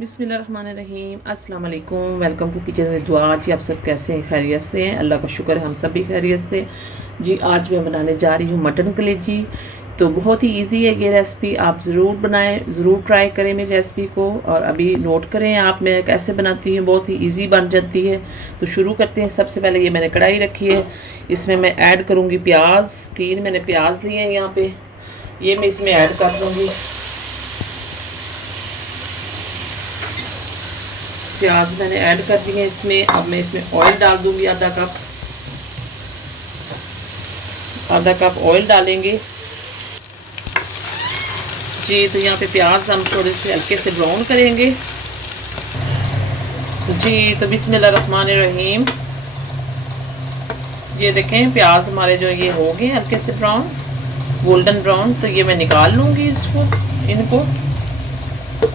बिस्मिल्लाहिर्रहमानिर्रहीम, अस्सलाम वालेकुम। वेलकम टू किचन विद दुआ। जी आप सब कैसे हैं? खैरियत से हैं? अल्लाह का शुक्र है हम सब भी खैरियत से। जी आज मैं बनाने जा रही हूँ मटन कलेजी। तो बहुत ही इजी है ये रेसिपी, आप ज़रूर बनाएं, ज़रूर ट्राई करें मेरी रेसिपी को। और अभी नोट करें आप मैं कैसे बनाती हूँ, बहुत ही इजी बन जाती है। तो शुरू करते हैं। सबसे पहले ये मैंने कढ़ाई रखी है, इसमें मैं ऐड करूँगी प्याज। 3 मैंने प्याज लिए हैं यहाँ पे, ये मैं इसमें ऐड कर दूँगी। प्याज मैंने ऐड कर दी है इसमें। अब मैं इसमें ऑयल डाल दूंगी, आधा कप ऑयल डालेंगे जी। तो यहाँ पे प्याज हम थोड़े से हल्के से ब्राउन करेंगे जी। तो बिस्मिल्लाहिर्रहमानिर्रहीम, ये देखें प्याज हमारे जो ये हो गए हल्के से ब्राउन, गोल्डन ब्राउन। तो ये मैं निकाल लूँगी इनको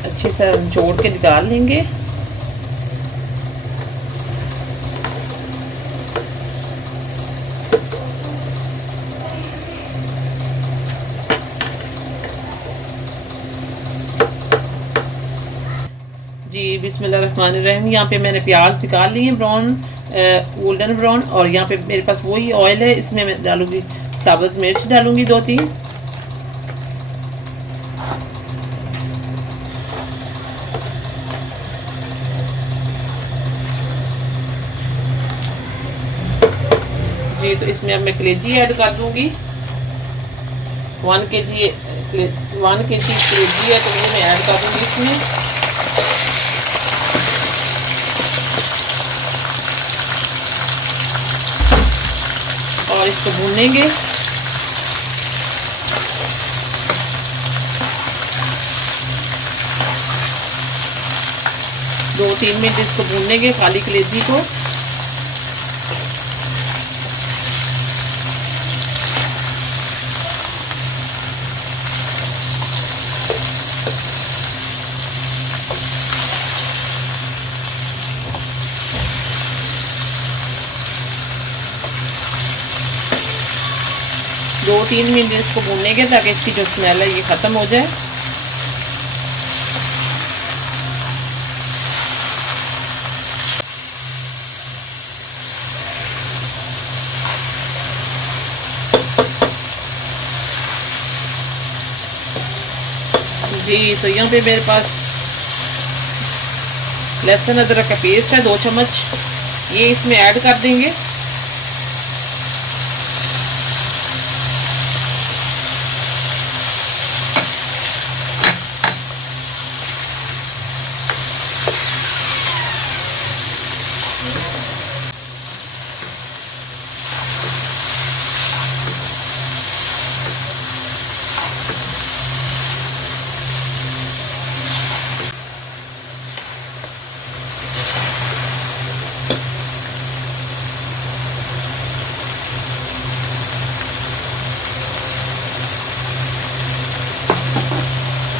अच्छे से जोड़ के निकाल लेंगे। जी बिस्मिल्लाहिर्रहमानिर्रहीम, यहाँ पे मैंने प्याज निकाल ली है ब्राउन, गोल्डन ब्राउन। और यहाँ पे मेरे पास वही ऑयल है, इसमें मैं डालूँगी साबुत मिर्च, डालूँगी 2-3। जी तो इसमें अब मैं कलेजी ऐड कर दूँगी। 1 kg कलेजी है, तो वो मैं ऐड कर दूँगी इसमें। और इसको भूनेंगे। दो 3 मिनट इसको भूनेंगे खाली कलेजी को। दो 3 मिनट इसको भूनेंगे ताकि इसकी जो स्मेल है ये ख़त्म हो जाए। जी तो यहाँ पे मेरे पास लहसुन अदरक का पेस्ट है 2 चम्मच, ये इसमें ऐड कर देंगे।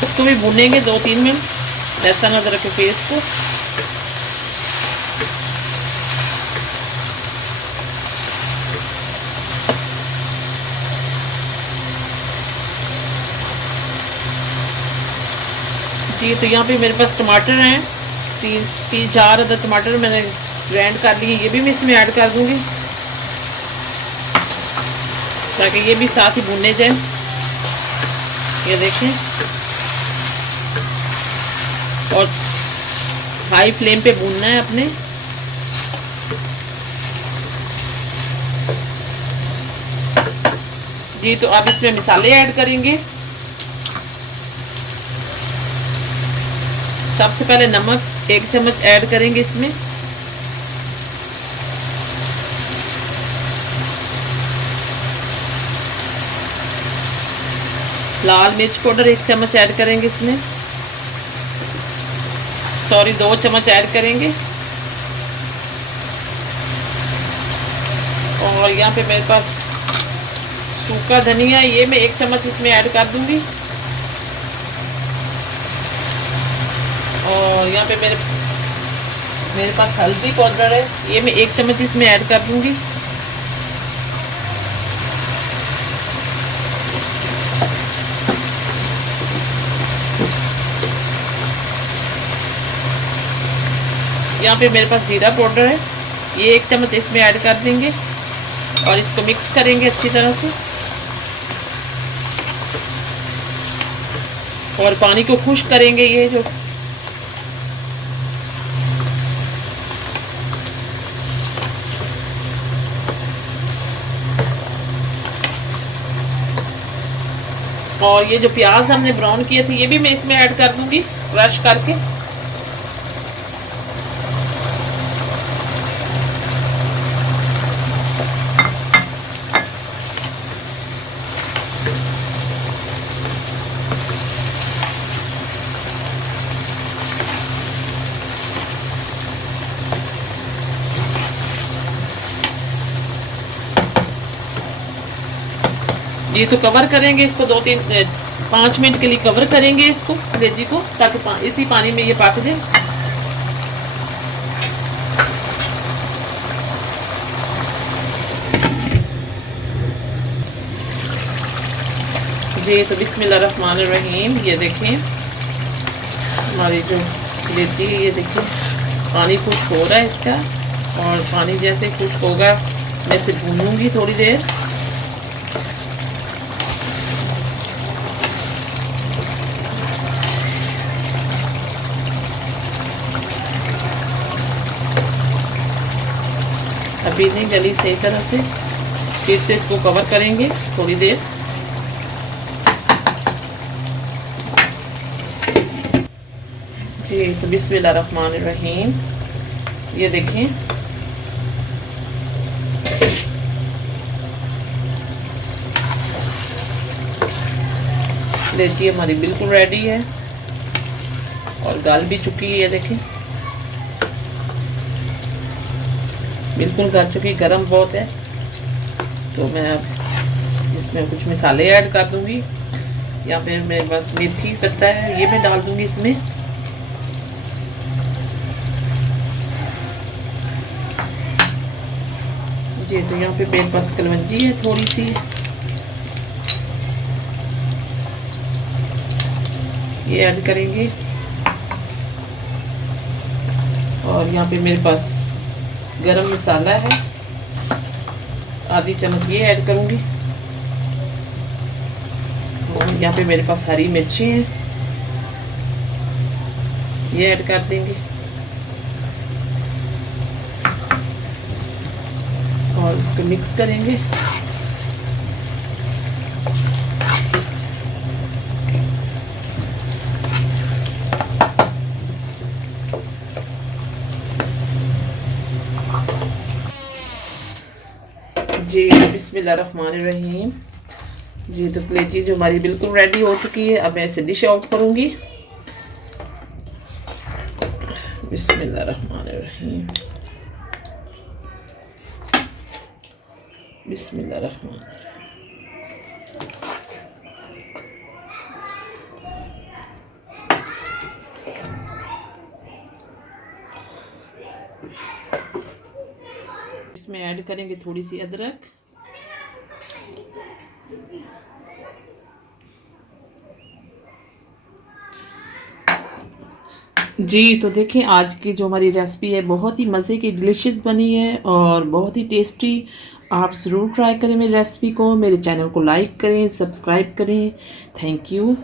इसको भी भूनेंगे 2-3 मिनट, लहसुन अदरक के पेस्ट को। जी तो यहाँ पे मेरे पास टमाटर हैं, 3-4 अदर टमाटर मैंने ग्राइंड कर लिए, ये भी मैं इसमें ऐड कर दूंगी ताकि ये भी साथ ही भुने जाए। ये देखें, और हाई फ्लेम पे भूनना है अपने। जी तो अब इसमें मसाले ऐड करेंगे। सबसे पहले नमक 1 चम्मच ऐड करेंगे इसमें। लाल मिर्च पाउडर 1 चम्मच ऐड करेंगे इसमें, सॉरी 2 चम्मच ऐड करेंगे। और यहाँ पे मेरे पास सूखा धनिया, ये मैं 1 चम्मच इसमें ऐड कर दूंगी। और यहाँ पे मेरे पास हल्दी पाउडर है, ये मैं 1 चम्मच इसमें ऐड कर दूंगी। यहाँ पे मेरे पास जीरा पाउडर है, ये 1 चम्मच इसमें ऐड कर देंगे और इसको मिक्स करेंगे अच्छी तरह से। और पानी को खुश्क करेंगे। ये जो और ये जो प्याज हमने ब्राउन किए थे, ये भी मैं इसमें ऐड कर दूंगी क्रश करके। ये तो कवर करेंगे इसको 5 मिनट के लिए कवर करेंगे इसको कलेजी को, ताकि इसी पानी में ये पक जाए। जी तो बिस्मिल्लाहिर्रहमानिर्रहीम, ये देखें हमारी जो कलेजी है, ये देखिए पानी खुश्क हो रहा है इसका। और पानी जैसे खुश्क होगा मैं इसे भूनूंगी थोड़ी देर। अभी नहीं गली सही तरह से, फिर से इसको कवर करेंगे थोड़ी देर। जी तो बिस्मिल्लाहिर्रहमानिर्रहीम, ये देखें कलेजी हमारी बिल्कुल रेडी है और गल भी चुकी है। ये देखें बिल्कुल गल चुकी, गरम बहुत है। तो मैं अब इसमें कुछ मसाले ऐड कर दूंगी। यहाँ पे मेरे पास मेथी पत्ता है, ये मैं डाल दूंगी इसमें। जी तो यहाँ पे मेरे पास कलवंजी है थोड़ी सी, ये ऐड करेंगे। और यहाँ पे मेरे पास गरम मसाला है, आधी चम्मच ये ऐड करूँगी। और यहाँ पे मेरे पास हरी मिर्ची हैं, ये ऐड कर देंगे। और इसको मिक्स करेंगे। जी बिस्मिल्लाहिर्रहमानिर्रहीम, जी तो कलेजी जो हमारी बिल्कुल रेडी हो चुकी है। अब मैं इसे डिश आउट करूँगी। बिस्मिल्लाहिर्रहमानिर्रहीम, बिस्मिल्लाहिर्रहमानिर्रहीम। इसमें ऐड करेंगे थोड़ी सी अदरक। जी तो देखें आज की जो हमारी रेसिपी है बहुत ही मज़े की डिलीशियस बनी है और बहुत ही टेस्टी। आप ज़रूर ट्राई करें मेरी रेसिपी को। मेरे चैनल को लाइक करें, सब्सक्राइब करें। Thank you.